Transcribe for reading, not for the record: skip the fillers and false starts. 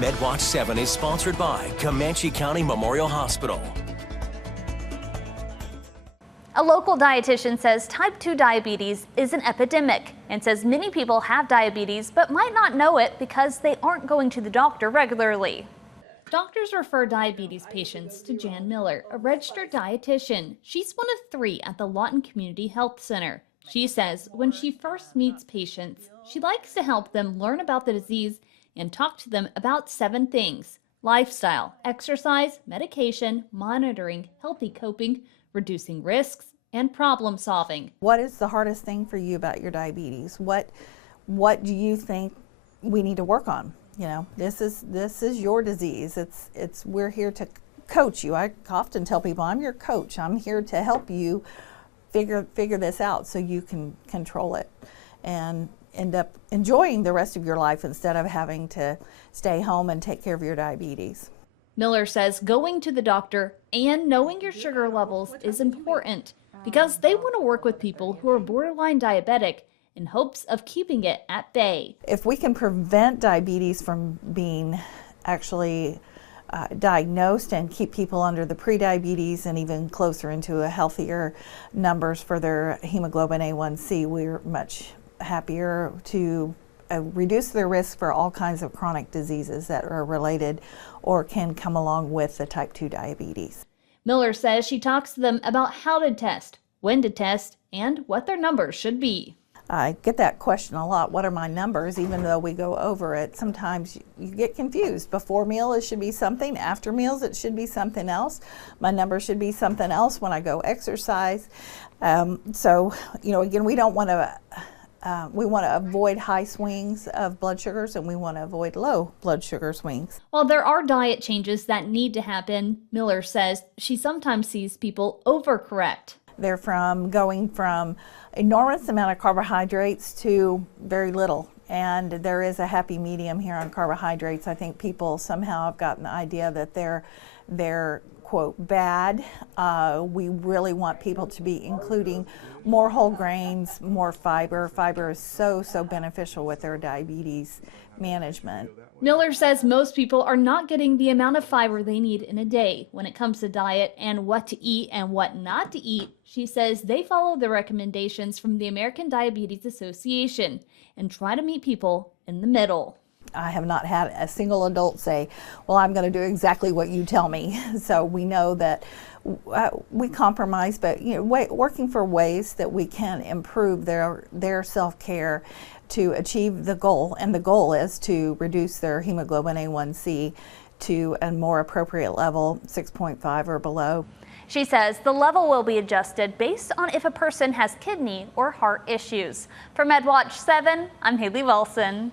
Medwatch 7 is sponsored by Comanche County Memorial Hospital. A local dietitian says type 2 diabetes is an epidemic and says many people have diabetes but might not know it because they aren't going to the doctor regularly. Doctors refer diabetes patients to Jan Miller, a registered dietitian. She's one of 3 at the Lawton Community Health Center. She says when she first meets patients, she likes to help them learn about the disease and talk to them about 7 things: lifestyle, exercise, medication, monitoring, healthy coping, reducing risks, and problem solving. What is the hardest thing for you about your diabetes? What do you think we need to work on? You know, this is your disease. We're here to coach you. I often tell people I'm your coach. I'm here to help you figure this out so you can control it and end up enjoying the rest of your life instead of having to stay home and take care of your diabetes. Miller says going to the doctor and knowing your sugar levels is important because they want to work with people who are borderline diabetic in hopes of keeping it at bay. If we can prevent diabetes from being actually diagnosed and keep people under the prediabetes and even closer into a healthier numbers for their hemoglobin A1C, we're much happier to reduce their risk for all kinds of chronic diseases that are related or can come along with the type 2 diabetes. Miller says she talks to them about how to test, when to test, and what their numbers should be. I get that question a lot. What are my numbers? Even though we go over it, sometimes you get confused. Before meal it should be something, after meals it should be something else. My number should be something else when I go exercise. So, you know, again, we don't want to we want to avoid high swings of blood sugars and we want to avoid low blood sugar swings. While there are diet changes that need to happen, Miller says she sometimes sees people overcorrect. They're going from enormous amount of carbohydrates to very little. And there is a happy medium here on carbohydrates. I think people somehow have gotten the idea that they're quote bad. We really want people to be including more whole grains, more fiber. Fiber is so beneficial with their diabetes management. Miller says most people are not getting the amount of fiber they need in a day. When it comes to diet and what to eat and what not to eat, she says they follow the recommendations from the American Diabetes Association and try to meet people in the middle. I have not had a single adult say, well, I'm going to do exactly what you tell me. So we know that we compromise, but you know, working for ways that we can improve their self-care to achieve the goal, and the goal is to reduce their hemoglobin A1C to a more appropriate level, 6.5 or below. She says the level will be adjusted based on if a person has kidney or heart issues. For Medwatch 7, I'm Haley Wilson.